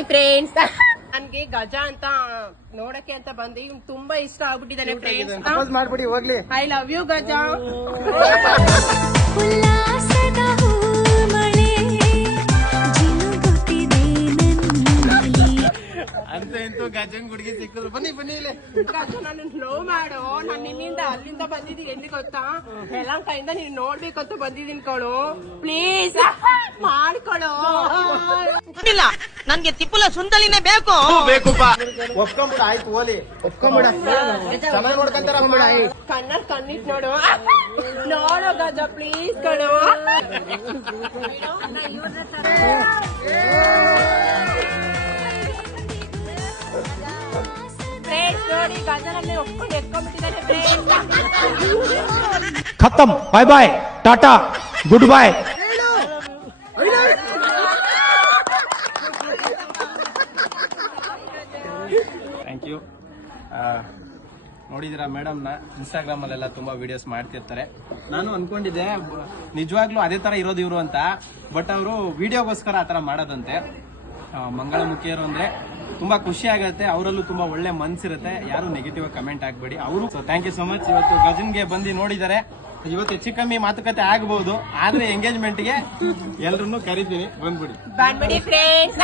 Hi friends, ನನ್ಗೆ ಗಜ ಅಂತ ನೋಡಕ್ಕೆ ಅಂತ ಬಂದೆ. ಇವ್ನು ತುಂಬಾ ಇಷ್ಟ ಆಗ್ಬಿಟ್ಟಿದ್ದಾನೆ ಫ್ರೆಂಡ್ಸ್. ಮಾಡ್ಬಿಡಿ ಹೋಗ್ಲಿ. ಐ ಲವ್ ಯು ಗಜ. ಅಂತ ಇಂತೂ ಗಜನ್ ಗುಡ್ಗಿ ಸಿಕ್ಕಿದ್ರು. ಬನ್ನಿ ಬನ್ನಿ ಇಲ್ಲಿ. ಗಜ ನನ್ನ ಲವ್ ಮಾಡು. ನಾನು ನಿನ್ನಿಂದ ಅಲ್ಲಿಂದ ಬಂದಿದ್ದೀನಿ. ಎಲ್ಲಿ ಗೊತ್ತಾ, ಯಲಹಂಕದಿಂದ ನೀನ್ ನೋಡ್ಬೇಕಂತ ಬಂದಿದ್ದೀನಿ ಕಣೋ. ಪ್ಲೀಸ್ ಮಾಡ್ಕೊಳೋ. ಇಲ್ಲ, ನನ್ಗೆ ತಿಪ್ಪುಲ ಸುಂದಲಿನೇ ಬೇಕು. ಒಪ್ಕೊಂಬಿಡ. ಆಯ್ತು ಓಲಿ ಒಪ್ಕೊಂಬಿಡ. ಚೆನ್ನಾಗಿ ನೋಡ್ಕೊಂತಾರ. ಕಣ್ಣಲ್ಲಿ ಕಣ್ಣಿಟ್ ನೋಡು. ನೋಡೋ ಗಜ ಪ್ಲೀಸ್ ಕಣೋ. ನೋಡಿ ಗಜನಲ್ಲಿ ಒಪ್ಕೊಂಡು ಎತ್ಕೊಂಡ್ಬಿಟ್ಟಿದ್ದಾನೆ. खत्म, bye bye, tata, good bye. Thank you. ನೋಡಿದಿರಾ ಮೇಡಮ್ನ ಇನ್ಸ್ಟಾಗ್ರಾಮ್ ಅಲ್ಲೆಲ್ಲ ತುಂಬಾ ವಿಡಿಯೋಸ್ ಮಾಡ್ತಿರ್ತಾರೆ. ನಾನು ಅನ್ಕೊಂಡಿದ್ದೆ ನಿಜವಾಗ್ಲೂ ಅದೇ ತರ ಇರೋದು ಇವರು ಅಂತ. ಬಟ್ ಅವರು ವಿಡಿಯೋಗೋಸ್ಕರ ಆತರ ಮಾಡೋದಂತೆ. ಮಂಗಳಮುಖಿಯರು ಅಂದ್ರೆ ತುಂಬಾ ಖುಷಿ ಆಗತ್ತೆ. ಅವರಲ್ಲೂ ತುಂಬಾ ಒಳ್ಳೆ ಮನ್ಸಿರುತ್ತೆ. ಯಾರು ನೆಗೆಟಿವ್ ಕಮೆಂಟ್ ಆಗ್ಬೇಡಿ. ಅವರು ಥ್ಯಾಂಕ್ ಯು ಸೋ ಮಚ್. ಇವತ್ತು ಗಜನ್ಗೆ ಬಂದು ನೋಡಿದ್ದಾರೆ. ಇವತ್ತು ಹೆಚ್ಚು ಕಮ್ಮಿ ಮಾತುಕತೆ ಆಗಬಹುದು, ಆದ್ರೆ ಎಂಗೇಜ್ಮೆಂಟ್ಗೆ ಎಲ್ರನ್ನೂ ಕರಿತೀನಿ. ಬಂದ್ಬಿಡಿ ಫ್ರೆಂಡ್ಸ್.